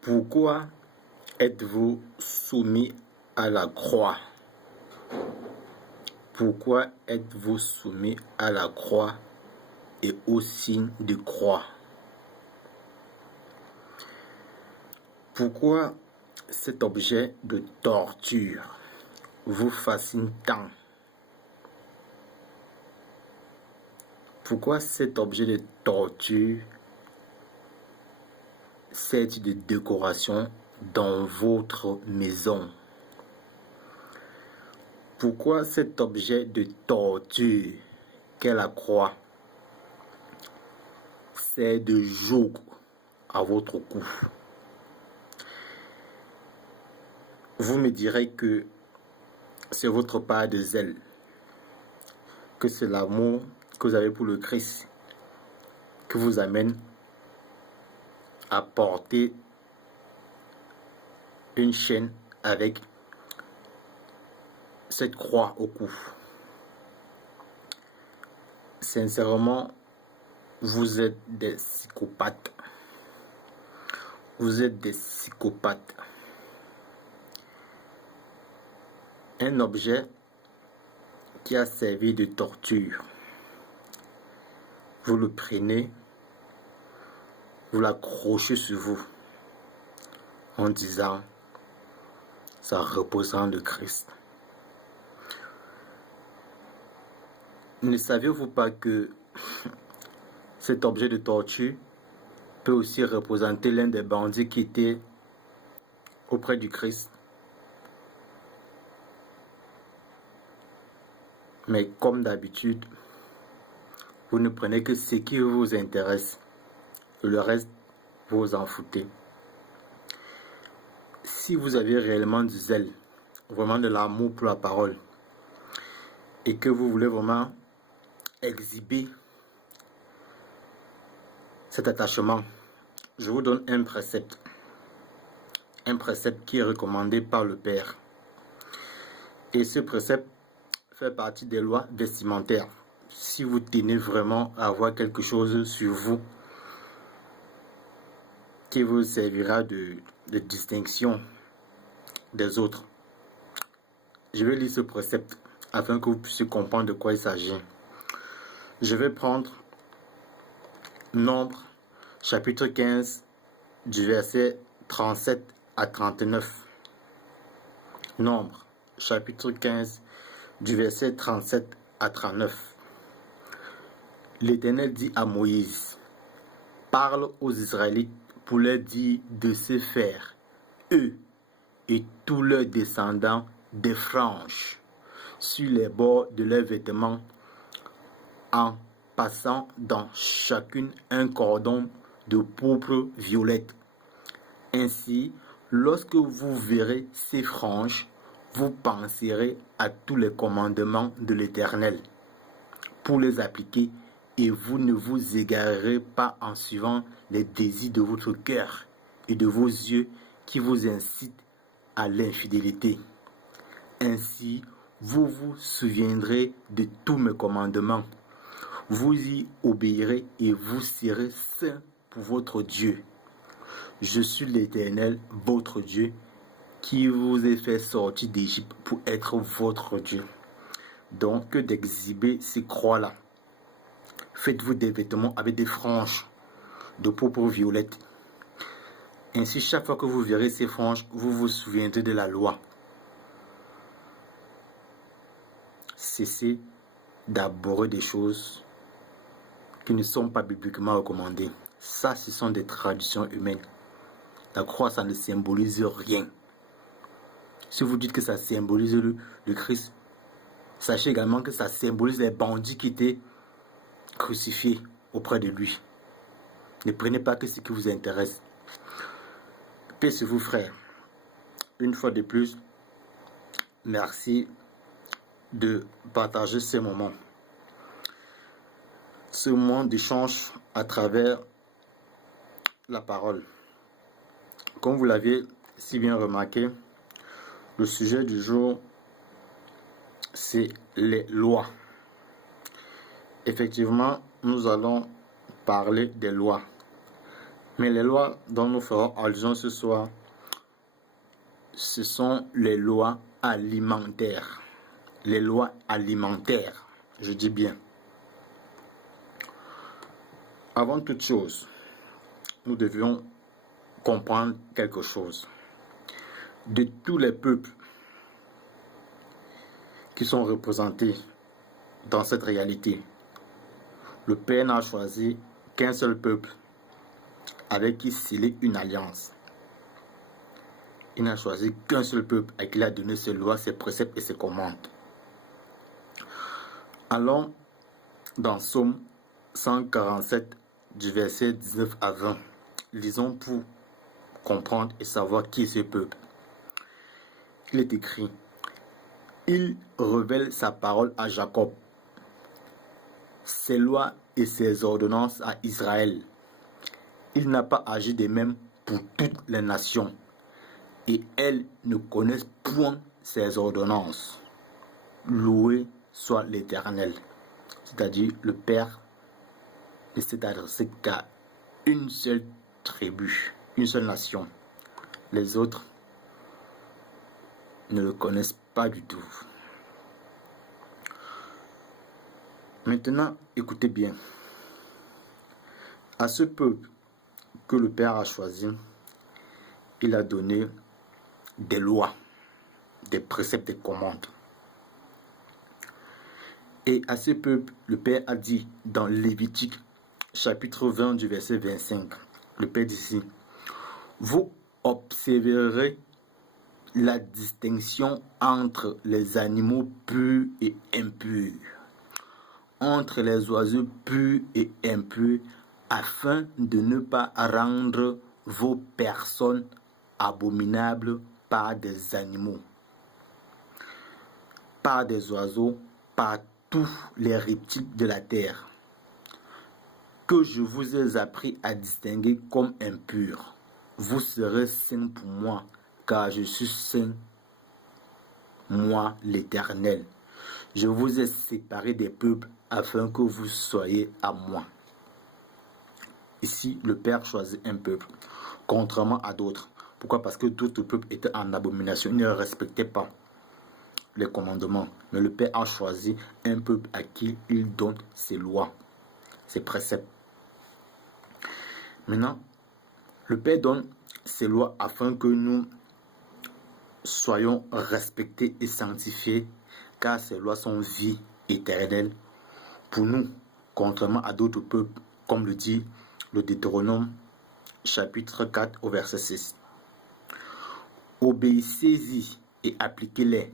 Pourquoi êtes-vous soumis à la croix? Pourquoi êtes-vous soumis à la croix et au signe de croix? Pourquoi cet objet de torture vous fascine tant? Pourquoi cet objet de torture sert-il de décoration dans votre maison? Pourquoi cet objet de torture qu'est la croix sert de joug à votre cou? Vous me direz que c'est votre part de zèle, que c'est l'amour que vous avez pour le Christ qui vous amène à porter une chaîne avec cette croix au cou. Sincèrement, vous êtes des psychopathes. Vous êtes des psychopathes. Un objet qui a servi de torture. Vous le prenez, vous l'accrochez sur vous en disant ça représente le Christ. Ne saviez-vous pas que cet objet de torture peut aussi représenter l'un des bandits qui était auprès du Christ? Mais comme d'habitude, vous ne prenez que ce qui vous intéresse. Le reste, vous vous en foutez. Si vous avez réellement du zèle, vraiment de l'amour pour la parole, et que vous voulez vraiment exhiber cet attachement, je vous donne un précepte qui est recommandé par le Père. Et ce précepte fait partie des lois vestimentaires. Si vous tenez vraiment à avoir quelque chose sur vous qui vous servira de distinction des autres, je vais lire ce précepte afin que vous puissiez comprendre de quoi il s'agit. Je vais prendre Nombre, chapitre 15, du verset 37 à 39. Nombre, chapitre 15, du verset 37 à 39. L'Éternel dit à Moïse, parle aux Israélites pour leur dire de se faire, eux et tous leurs descendants, des franges sur les bords de leurs vêtements, en passant dans chacune un cordon de pourpre violette. Ainsi, lorsque vous verrez ces franges, vous penserez à tous les commandements de l'Éternel pour les appliquer, et vous ne vous égarerez pas en suivant les désirs de votre cœur et de vos yeux qui vous incitent à l'infidélité. Ainsi, vous vous souviendrez de tous mes commandements. Vous y obéirez et vous serez saints pour votre Dieu. Je suis l'Éternel, votre Dieu, qui vous ai fait sortir d'Égypte pour être votre Dieu. Donc, d'exhiber ces croix-là. Faites-vous des vêtements avec des franges de pourpre violette. Ainsi, chaque fois que vous verrez ces franges, vous vous souviendrez de la loi. Cessez d'abhorrer des choses qui ne sont pas bibliquement recommandées. Ça, ce sont des traditions humaines. La croix, ça ne symbolise rien. Si vous dites que ça symbolise le Christ, sachez également que ça symbolise les bandits qui étaient crucifiés auprès de lui. Ne prenez pas que ce qui vous intéresse. Paix sur vous, frères. Une fois de plus, merci de partager ces moments. Ce moment d'échange à travers la parole. Comme vous l'aviez si bien remarqué, le sujet du jour, c'est les lois. Effectivement, nous allons parler des lois. Mais les lois dont nous ferons allusion ce soir, ce sont les lois alimentaires. Les lois alimentaires, je dis bien. Avant toute chose, nous devions comprendre quelque chose. De tous les peuples qui sont représentés dans cette réalité, le Père n'a choisi qu'un seul peuple avec qui sceller une alliance. Il n'a choisi qu'un seul peuple à qui il a donné ses lois, ses préceptes et ses commandes. Allons dans Psaume 147 du verset 19 à 20. Lisons pour comprendre et savoir qui est ce peuple. Il est écrit: il révèle sa parole à Jacob, ses lois et ses ordonnances à Israël. Il n'a pas agi de même pour toutes les nations, et elles ne connaissent point ses ordonnances. Loué soit l'Éternel. C'est-à-dire le Père ne s'est adressé qu'à une seule tribu, une seule nation. Les autres ne le connaissent pas du tout. Maintenant, écoutez bien. À ce peuple que le Père a choisi, il a donné des lois, des préceptes, des commandes. Et à ce peuple, le Père a dit dans Lévitique, chapitre 20 du verset 25, le Père dit ici: vous observerez la distinction entre les animaux purs et impurs, entre les oiseaux purs et impurs, afin de ne pas rendre vos personnes abominables par des animaux, par des oiseaux, par tous les reptiles de la terre, que je vous ai appris à distinguer comme impurs. Vous serez saints pour moi, car je suis saint, moi l'Éternel. Je vous ai séparés des peuples afin que vous soyez à moi. Ici, le Père choisit un peuple, contrairement à d'autres. Pourquoi? Parce que d'autres peuples étaient en abomination, ils ne respectaient pas les commandements. Mais le Père a choisi un peuple à qui il donne ses lois, ses préceptes. Maintenant, le Père donne ses lois afin que nous soyons respectés et sanctifiés, car ces lois sont vie éternelle pour nous, contrairement à d'autres peuples, comme le dit le Deutéronome chapitre 4 au verset 6. Obéissez-y et appliquez-les.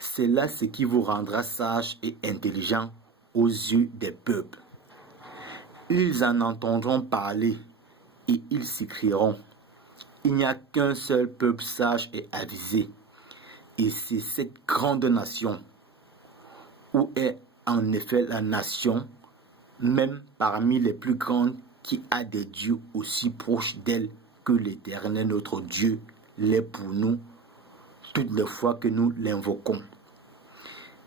C'est là ce qui vous rendra sage et intelligent aux yeux des peuples. Ils en entendront parler et ils s'écrieront: il n'y a qu'un seul peuple sage et avisé, et c'est cette grande nation. Où est en effet la nation, même parmi les plus grandes, qui a des dieux aussi proches d'elle que l'Éternel notre Dieu l'est pour nous toutes les fois que nous l'invoquons?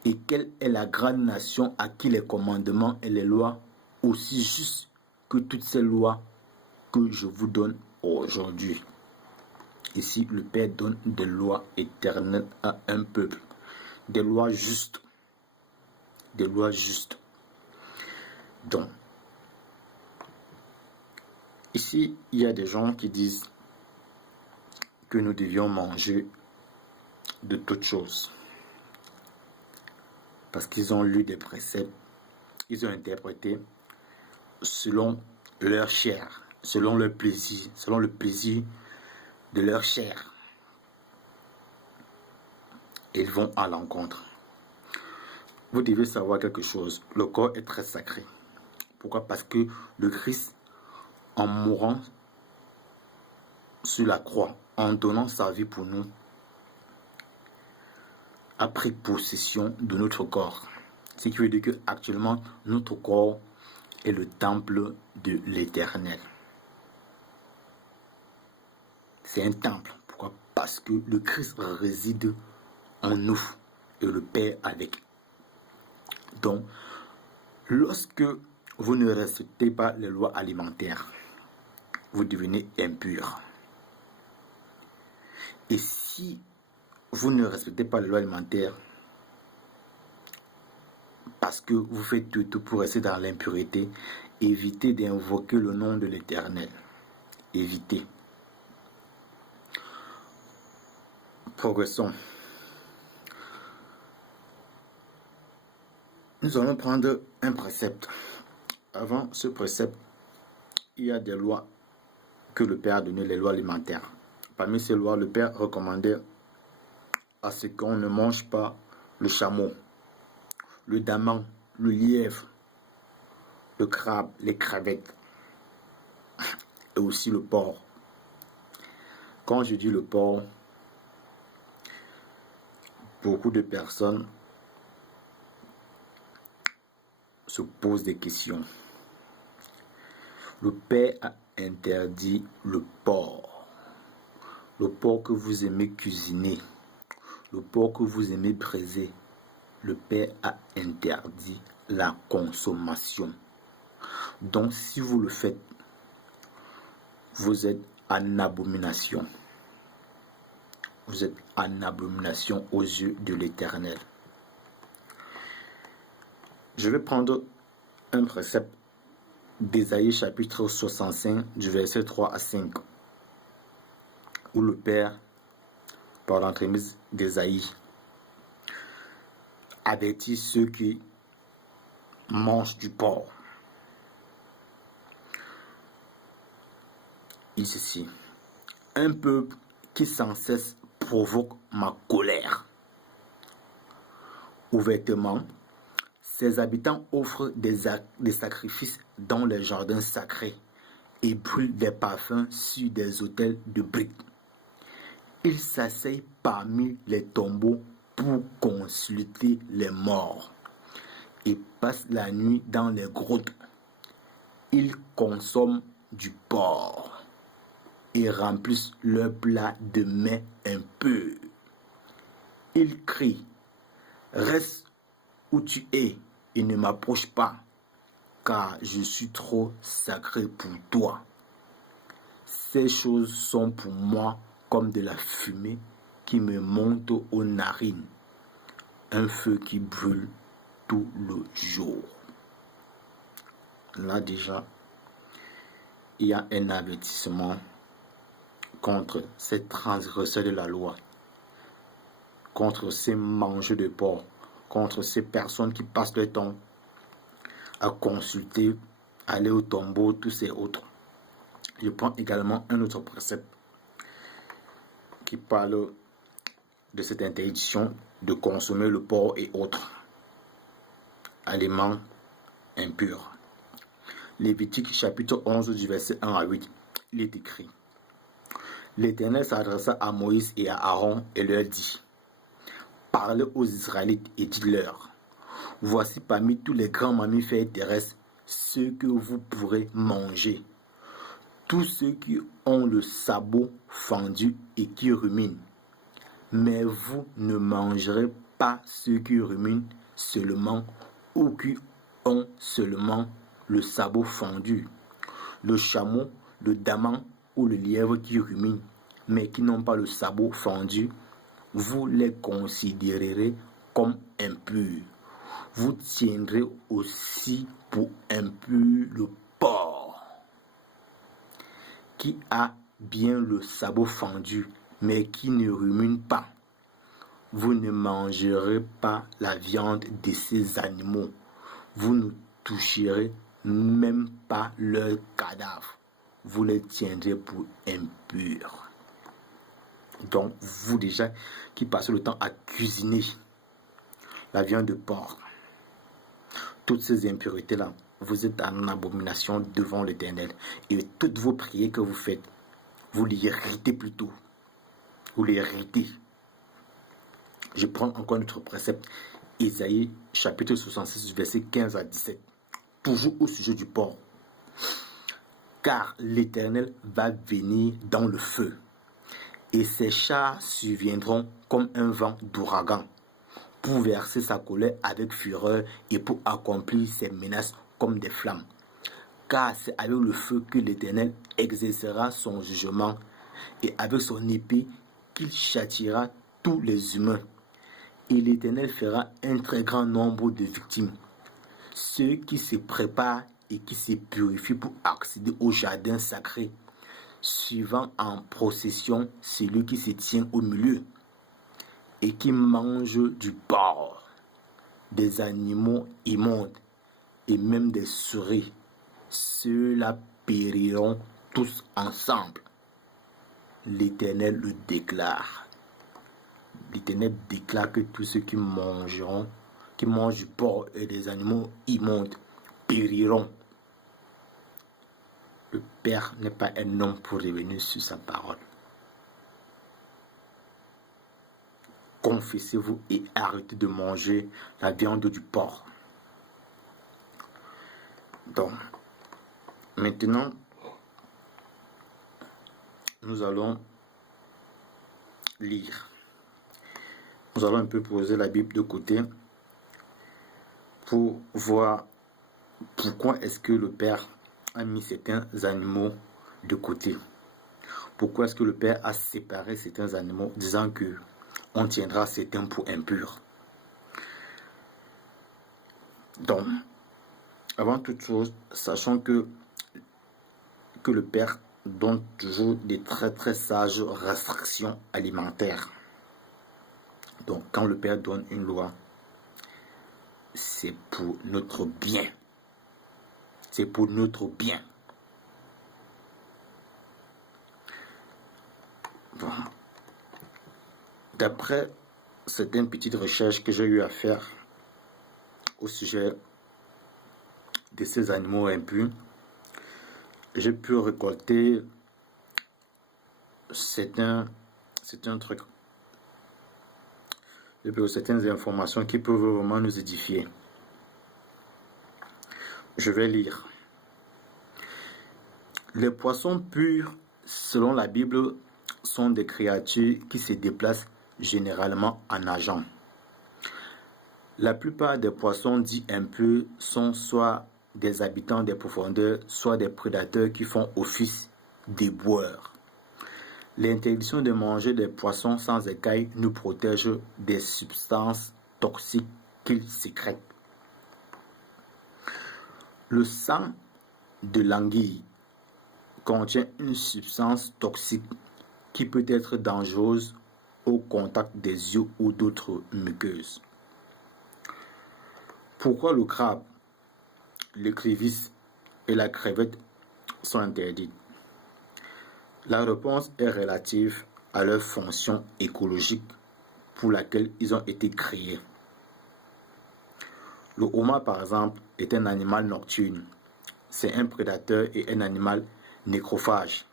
Et quelle est la grande nation à qui les commandements et les lois aussi justes que toutes ces lois que je vous donne aujourd'hui? Ici, le Père donne des lois éternelles à un peuple, des lois justes, des lois justes. Donc, ici, il y a des gens qui disent que nous devions manger de toutes choses. Parce qu'ils ont lu des préceptes, ils ont interprété selon leur chair, selon leur plaisir, selon le plaisir de leur chair. Ils vont à l'encontre. Vous devez savoir quelque chose, le corps est très sacré. Pourquoi? Parce que le Christ, en mourant sur la croix, en donnant sa vie pour nous, a pris possession de notre corps. Ce qui veut dire qu'actuellement, notre corps est le temple de l'Éternel. C'est un temple. Pourquoi? Parce que le Christ réside en nous et le Père avec. Donc, lorsque vous ne respectez pas les lois alimentaires, vous devenez impur. Et si vous ne respectez pas les lois alimentaires, parce que vous faites tout pour rester dans l'impureté, évitez d'invoquer le nom de l'Éternel. Évitez. Progressons. Nous allons prendre un précepte. Avant ce précepte, il y a des lois que le Père a données, les lois alimentaires. Parmi ces lois, le Père recommandait à ce qu'on ne mange pas le chameau, le daman, le lièvre, le crabe, les crevettes et aussi le porc. Quand je dis le porc, beaucoup de personnes se posent des questions. Le Père a interdit le porc. Le porc que vous aimez cuisiner, le porc que vous aimez braiser, le Père a interdit la consommation. Donc si vous le faites, vous êtes en abomination. Vous êtes en abomination aux yeux de l'Éternel. Je vais prendre un précepte d'Ésaïe chapitre 65 du verset 3 à 5 où le Père, par l'entremise d'Ésaïe, avertit ceux qui mangent du porc. Il dit ceci: un peuple qui sans cesse provoque ma colère. Ouvertement, ses habitants offrent des sacrifices dans les jardins sacrés et brûlent des parfums sur des autels de briques. Ils s'asseyent parmi les tombeaux pour consulter les morts et passent la nuit dans les grottes. Ils consomment du porc et remplissent leurs plats de mets impurs. Ils crient: reste où tu es et ne m'approche pas, car je suis trop sacré pour toi. Ces choses sont pour moi comme de la fumée qui me monte aux narines, un feu qui brûle tout le jour. Là déjà, il y a un avertissement contre ces transgresseurs de la loi, contre ces mangeurs de porc, contre ces personnes qui passent leur temps à consulter, aller au tombeau, tous ces autres. Je prends également un autre précepte qui parle de cette interdiction de consommer le porc et autres aliments impurs. Lévitique chapitre 11 du verset 1 à 8, il est écrit: l'Éternel s'adressa à Moïse et à Aaron et leur dit: parlez aux Israélites et dites-leur: voici parmi tous les grands mammifères terrestres ceux que vous pourrez manger. Tous ceux qui ont le sabot fendu et qui ruminent. Mais vous ne mangerez pas ceux qui ruminent seulement ou qui ont seulement le sabot fendu, le chameau, le daman ou le lièvre qui ruminent, mais qui n'ont pas le sabot fendu. Vous les considérerez comme impurs. Vous tiendrez aussi pour impur le porc, qui a bien le sabot fendu, mais qui ne rumine pas. Vous ne mangerez pas la viande de ces animaux. Vous ne toucherez même pas leurs cadavres. Vous les tiendrez pour impurs. Donc, vous déjà qui passez le temps à cuisiner la viande de porc, toutes ces impuretés-là, vous êtes en abomination devant l'Éternel. Et toutes vos prières que vous faites, vous les héritez plutôt. Vous les héritez. Je prends encore notre précepte, Ésaïe chapitre 66, verset 15 à 17. Toujours au sujet du porc. Car l'Éternel va venir dans le feu, et ses chars surviendront comme un vent d'ouragan, pour verser sa colère avec fureur et pour accomplir ses menaces comme des flammes. car c'est avec le feu que l'Éternel exercera son jugement, et avec son épée qu'il châtiera tous les humains. Et l'Éternel fera un très grand nombre de victimes. Ceux qui se préparent et qui se purifient pour accéder au jardin sacré, suivant en procession celui qui se tient au milieu et qui mange du porc, des animaux immondes et même des souris. Ceux-là périront tous ensemble. L'Éternel le déclare. L'Éternel déclare que tous ceux qui mangent du porc et des animaux immondes périront. Le Père n'est pas un homme pour revenir sur sa parole. Confessez-vous et arrêtez de manger la viande du porc. Donc, maintenant, nous allons lire. Nous allons un peu poser la Bible de côté pour voir pourquoi est-ce que le Père a mis certains animaux de côté. Pourquoi est-ce que le Père a séparé certains animaux, disant que on tiendra certains pour impurs. Donc, avant toute chose, sachons que le Père donne toujours des très très sages restrictions alimentaires. Donc, quand le Père donne une loi, c'est pour notre bien. C'est pour notre bien. Bon. D'après certaines petites recherches que j'ai eu à faire au sujet de ces animaux impurs, j'ai pu récolter certaines informations qui peuvent vraiment nous édifier. Je vais lire. Les poissons purs, selon la Bible, sont des créatures qui se déplacent généralement en nageant. La plupart des poissons dits impurs sont soit des habitants des profondeurs, soit des prédateurs qui font office d'éboueurs. L'interdiction de manger des poissons sans écailles nous protège des substances toxiques qu'ils sécrètent. Le sang de l'anguille contient une substance toxique qui peut être dangereuse au contact des yeux ou d'autres muqueuses. Pourquoi le crabe, l'écrevisse et la crevette sont interdits? La réponse est relative à leur fonction écologique pour laquelle ils ont été créés. Le homard, par exemple, est un animal nocturne. C'est un prédateur et un animal nécrophage.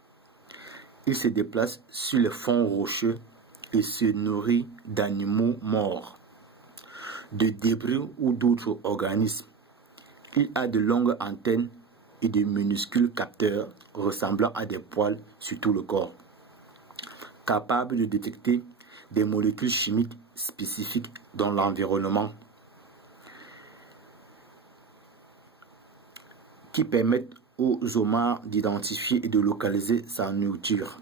Il se déplace sur les fonds rocheux et se nourrit d'animaux morts, de débris ou d'autres organismes. Il a de longues antennes et de minuscules capteurs ressemblant à des poils sur tout le corps, capables de détecter des molécules chimiques spécifiques dans l'environnement qui permettent aux homards d'identifier et de localiser sa nourriture.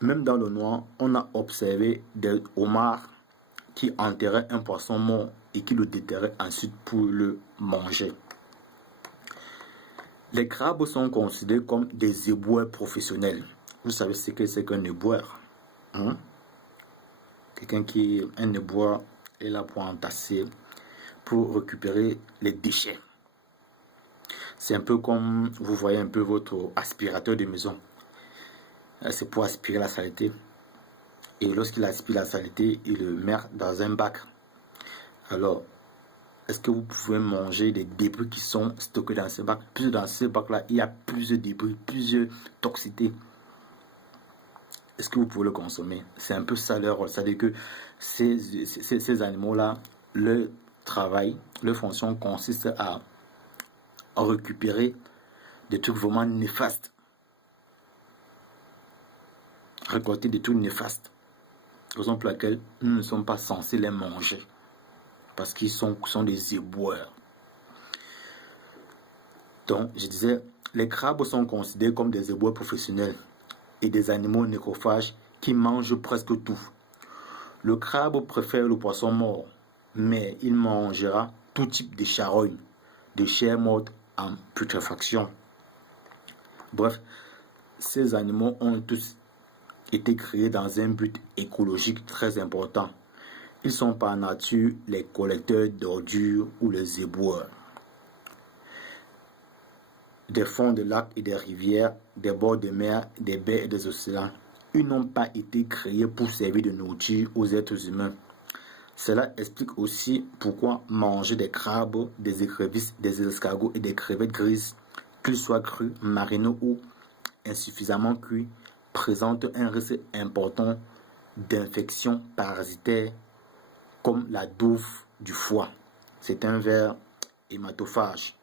Même dans le noir, on a observé des homards qui enterraient un poisson mort et qui le déterraient ensuite pour le manger. Les crabes sont considérés comme des éboueurs professionnels. Vous savez ce que c'est qu'un éboueur, hein? Quelqu'un qui est un éboueur est là pour entasser, pour récupérer les déchets. C'est un peu comme vous voyez un peu votre aspirateur de maison. C'est pour aspirer la saleté. Et lorsqu'il aspire la saleté, il le met dans un bac. Alors, est-ce que vous pouvez manger des débris qui sont stockés dans ce bac? Puis dans ce bac-là, il y a plusieurs débris, plusieurs toxités. Est-ce que vous pouvez le consommer? C'est un peu ça leur rôle. C'est-à-dire que ces animaux-là, leur travail, leur fonction consiste à récupérer des trucs vraiment néfastes. Récolter des trucs néfastes. Raison pour laquelle nous ne sommes pas censés les manger. Parce qu'ils sont des éboueurs. Donc, je disais, Les crabes sont considérés comme des éboueurs professionnels et des animaux nécrophages qui mangent presque tout. Le crabe préfère le poisson mort, mais il mangera tout type de charogne, de chair morte en putréfaction. Bref, ces animaux ont tous été créés dans un but écologique très important. Ils sont par nature les collecteurs d'ordures ou les éboueurs. Des fonds de lacs et des rivières, des bords de mer, des baies et des océans. Ils n'ont pas été créés pour servir de nourriture aux êtres humains. Cela explique aussi pourquoi manger des crabes, des écrevisses, des escargots et des crevettes grises, qu'ils soient crus, marinés ou insuffisamment cuits, présente un risque important d'infections parasitaires comme la douve du foie. C'est un ver hématophage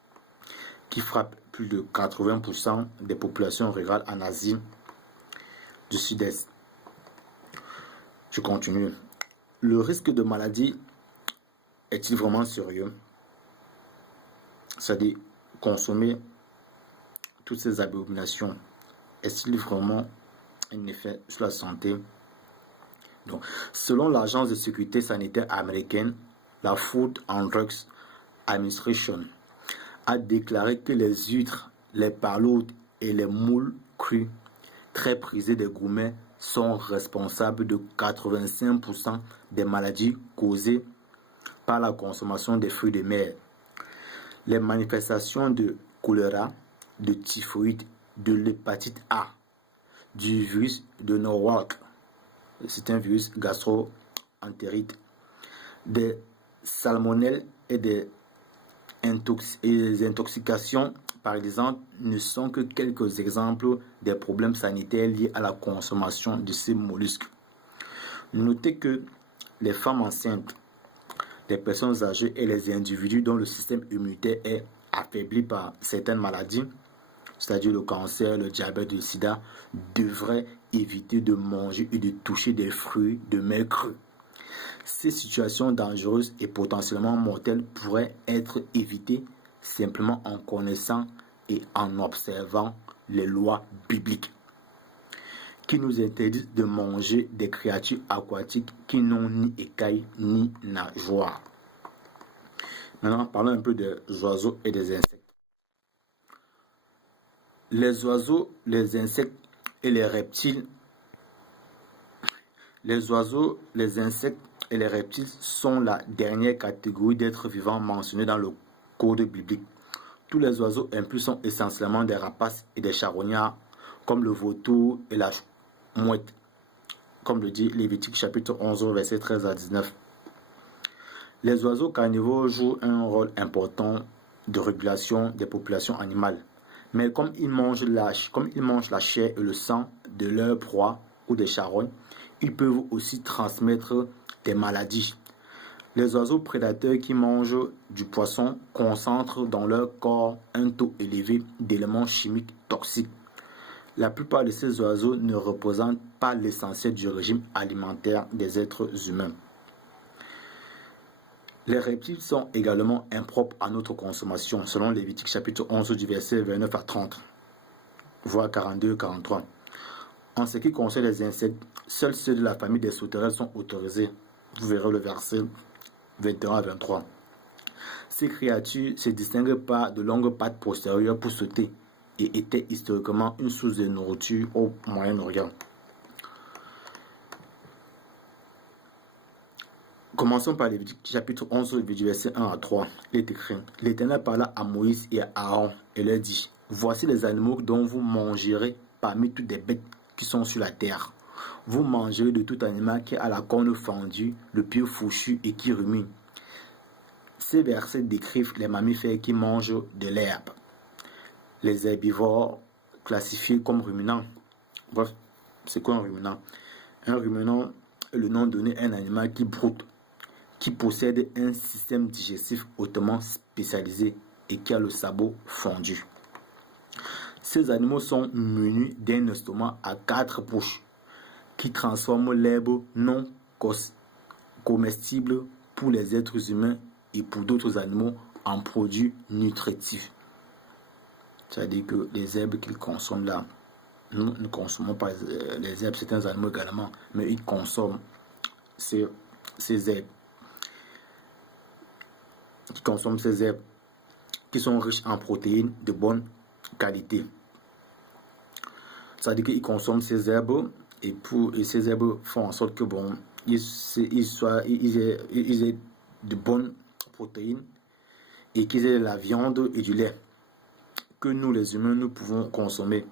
qui frappe plus de 80% des populations rurales en Asie du Sud-Est. Je continue. Le risque de maladie est-il vraiment sérieux? C'est-à-dire, consommer toutes ces abominations, est-il vraiment un effet sur la santé? Donc, selon l'Agence de sécurité sanitaire américaine, la Food and Drugs Administration a déclaré que les huîtres, les palourdes et les moules crus, très prisés des gourmets, sont responsables de 85% des maladies causées par la consommation des fruits de mer. Les manifestations de choléra, de typhoïde, de l'hépatite A, du virus de Norwalk, c'est un virus gastro-entérite, des salmonelles et des intoxications par exemple ne sont que quelques exemples des problèmes sanitaires liés à la consommation de ces mollusques. Notez que les femmes enceintes, les personnes âgées et les individus dont le système immunitaire est affaibli par certaines maladies, c'est-à-dire le cancer, le diabète, le sida, devraient éviter de manger et de toucher des fruits de mer crus. Ces situations dangereuses et potentiellement mortelles pourraient être évitées simplement en connaissant et en observant les lois bibliques qui nous interdisent de manger des créatures aquatiques qui n'ont ni écailles ni nageoires. Maintenant, parlons un peu des oiseaux et des insectes. Les oiseaux, les insectes et les reptiles. Les oiseaux, les insectes et les reptiles sont la dernière catégorie d'êtres vivants mentionnés dans le code biblique. Tous les oiseaux impurs sont essentiellement des rapaces et des charognards, comme le vautour et la mouette, comme le dit Lévitique chapitre 11, versets 13 à 19. Les oiseaux carnivores jouent un rôle important de régulation des populations animales. Mais comme ils mangent la chair et le sang de leurs proies ou des charognes, ils peuvent aussi transmettre des maladies. Les oiseaux prédateurs qui mangent du poisson concentrent dans leur corps un taux élevé d'éléments chimiques toxiques. La plupart de ces oiseaux ne représentent pas l'essentiel du régime alimentaire des êtres humains. Les reptiles sont également impropres à notre consommation, selon Lévitique chapitre 11 du verset 29 à 30, voire 42-43. En ce qui concerne les insectes, seuls ceux de la famille des sauterelles sont autorisés. Vous verrez le verset 21 à 23. Ces créatures se distinguent par de longues pattes postérieures pour sauter et étaient historiquement une source de nourriture au Moyen-Orient. Commençons par Lévitique chapitre 11 du verset 1 à 3. Il est écrit: L'Éternel parla à Moïse et à Aaron et leur dit: Voici les animaux dont vous mangerez parmi toutes les bêtes qui sont sur la terre. Vous mangerez de tout animal qui a la corne fendue, le pied fourchu et qui rumine. Ces versets décrivent les mammifères qui mangent de l'herbe. Les herbivores classifiés comme ruminants. Bref, c'est quoi un ruminant? Un ruminant est le nom donné à un animal qui broute, qui possède un système digestif hautement spécialisé et qui a le sabot fondu. Ces animaux sont munis d'un estomac à 4 poches qui transforme l'herbe non comestible pour les êtres humains et pour d'autres animaux en produits nutritifs. C'est-à-dire que les herbes qu'ils consomment là, nous ne consommons pas les herbes, certains animaux également, mais ils consomment ces herbes. Ils consomment ces herbes qui sont riches en protéines de bonne qualité. C'est-à-dire qu'ils consomment ces herbes et ces herbes font en sorte que bon, ils aient de bonnes protéines et qu'ils aient de la viande et du lait que nous les humains nous pouvons consommer.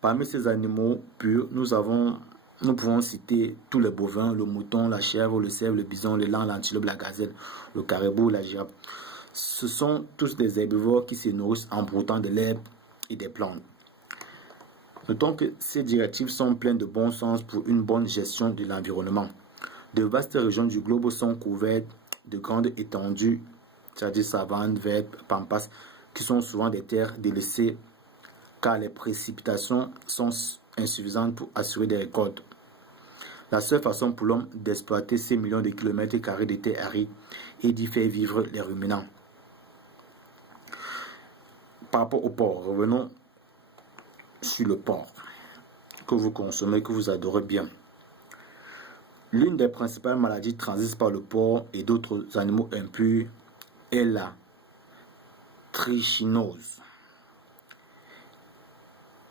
Parmi ces animaux purs, nous pouvons citer tous les bovins, le mouton, la chèvre, le cerf, le bison, le lan, l'antilope, la gazelle, le caribou, la girafe. Ce sont tous des herbivores qui se nourrissent en broutant de l'herbe et des plantes. Notons que ces directives sont pleines de bon sens pour une bonne gestion de l'environnement. De vastes régions du globe sont couvertes de grandes étendues, c'est-à-dire savanes, vertes, pampas, qui sont souvent des terres délaissées car les précipitations sont insuffisantes pour assurer des récoltes. La seule façon pour l'homme d'exploiter ces millions de kilomètres carrés de terres arides est d'y faire vivre les ruminants. Par rapport au porc, revenons sur le porc que vous consommez, que vous adorez bien. L'une des principales maladies transmises par le porc et d'autres animaux impurs est la trichinose.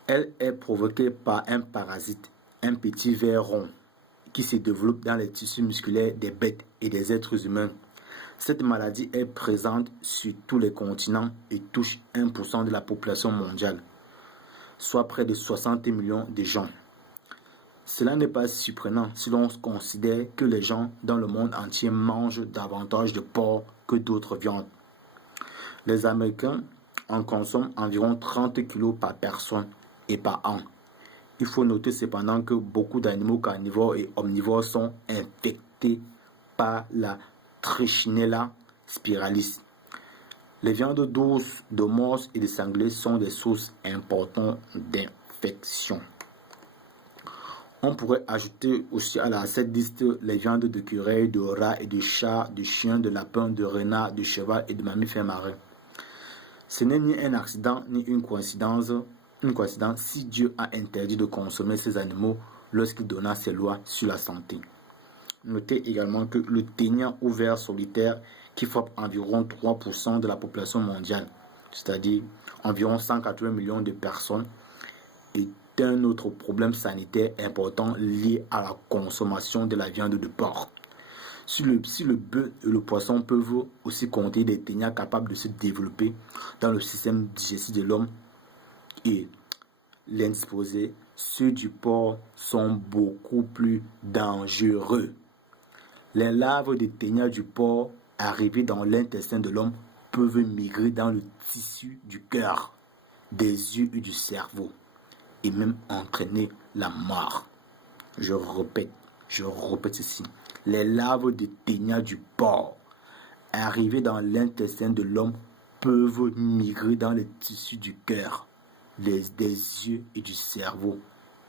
Elle est provoquée par un parasite, un petit ver rond, qui se développe dans les tissus musculaires des bêtes et des êtres humains. Cette maladie est présente sur tous les continents et touche 1% de la population mondiale, soit près de 60 millions de gens. Cela n'est pas surprenant si l'on considère que les gens dans le monde entier mangent davantage de porc que d'autres viandes. Les Américains en consomment environ 30 kg par personne et par an. Il faut noter cependant que beaucoup d'animaux carnivores et omnivores sont infectés par la Trichinella spiralis. Les viandes douces de morse et de sanglier sont des sources importantes d'infection. On pourrait ajouter aussi à cette liste les viandes de d'écureuil, de rat et de chat, de chien, de lapin, de renard, de cheval et de mammifères marins. Ce n'est ni un accident ni une coïncidence si Dieu a interdit de consommer ces animaux lorsqu'il donna ses lois sur la santé. Notez également que le ténia ou ver solitaire, qui frappe environ 3% de la population mondiale, c'est-à-dire environ 180 millions de personnes, est un autre problème sanitaire important lié à la consommation de la viande de porc. Si le bœuf et le poisson peuvent aussi contenir des ténias capables de se développer dans le système digestif de l'homme et l'indisposé, ceux du porc sont beaucoup plus dangereux. Les larves de ténia du porc arrivées dans l'intestin de l'homme peuvent migrer dans le tissu du cœur, des yeux et du cerveau et même entraîner la mort. Je répète ceci. Les larves de ténia du porc arrivées dans l'intestin de l'homme peuvent migrer dans le tissu du cœur, des yeux et du cerveau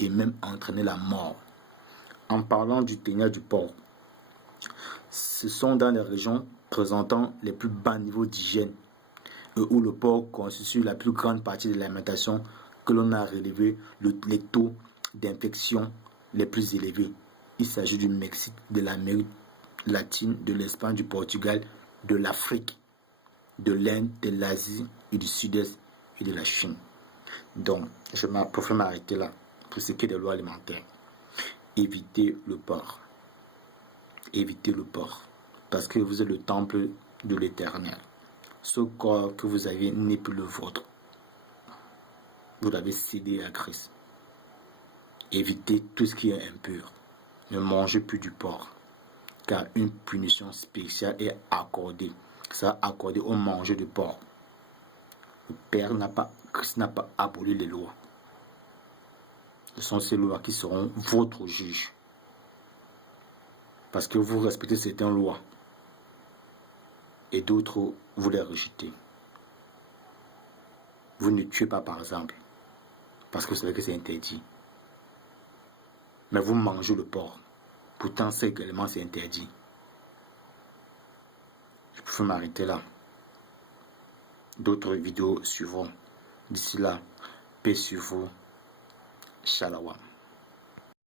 et même entraîner la mort. En parlant du ténia du porc, ce sont dans les régions présentant les plus bas niveaux d'hygiène et où le porc constitue la plus grande partie de l'alimentation que l'on a relevé les taux d'infection les plus élevés. Il s'agit du Mexique, de l'Amérique latine, de l'Espagne, du Portugal, de l'Afrique, de l'Inde, de l'Asie et du Sud-Est et de la Chine. Donc, je préfère m'arrêter là pour ce qui est des lois alimentaires. Évitez le porc. Évitez le porc. Parce que vous êtes le temple de l'Éternel. Ce corps que vous avez n'est plus le vôtre. Vous l'avez cédé à Christ. Évitez tout ce qui est impur. Ne mangez plus du porc. Car une punition spéciale est accordée. Ça a accordé aux mangeurs de porc. Christ n'a pas aboli les lois. Ce sont ces lois qui seront votre juge. Parce que vous respectez certaines lois. Et d'autres, vous les rejetez. Vous ne tuez pas, par exemple. Parce que vous savez que c'est interdit. Mais vous mangez le porc. Pourtant, c'est également c'est interdit. Je peux m'arrêter là. D'autres vidéos suivront. D'ici là, paix sur vous. Shalom.